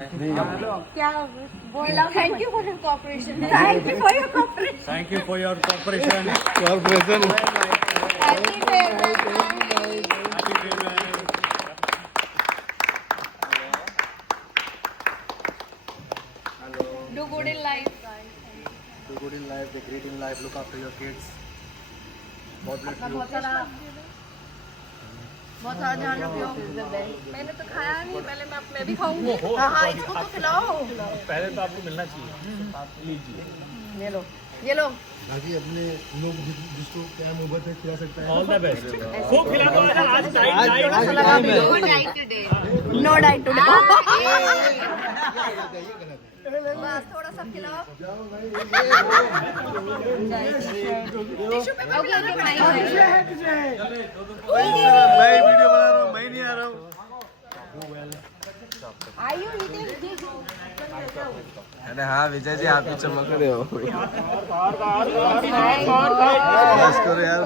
क्या बोला? Thank you for your cooperation. Thank you for your cooperation. Thank you for your cooperation. Corporation. Happy farewell. Happy farewell. Do good in life. Do good in life, be great in life, look after your kids. God bless you. बहुत सारा ध्यान रखियो। मैंने तो खाया नहीं, पहले मैं भी खाऊंगी। हाँ इसको तो खिलाओ। पहले तो आपको मिलना चाहिए। लीजिए। ये लो बाकी अपने लोग जिसको क्या मोहब्बत है खिला सकता है। All the best. खूब खिला दो आज नो डाइट टुडे। बस थोड़ा सा खिलाओ। मैं वीडियो बना रहा हूँ, मैं नहीं आ रहा हूँ। अरे हाँ विजय जी आप ही चमक रहे हो। बस करो यार।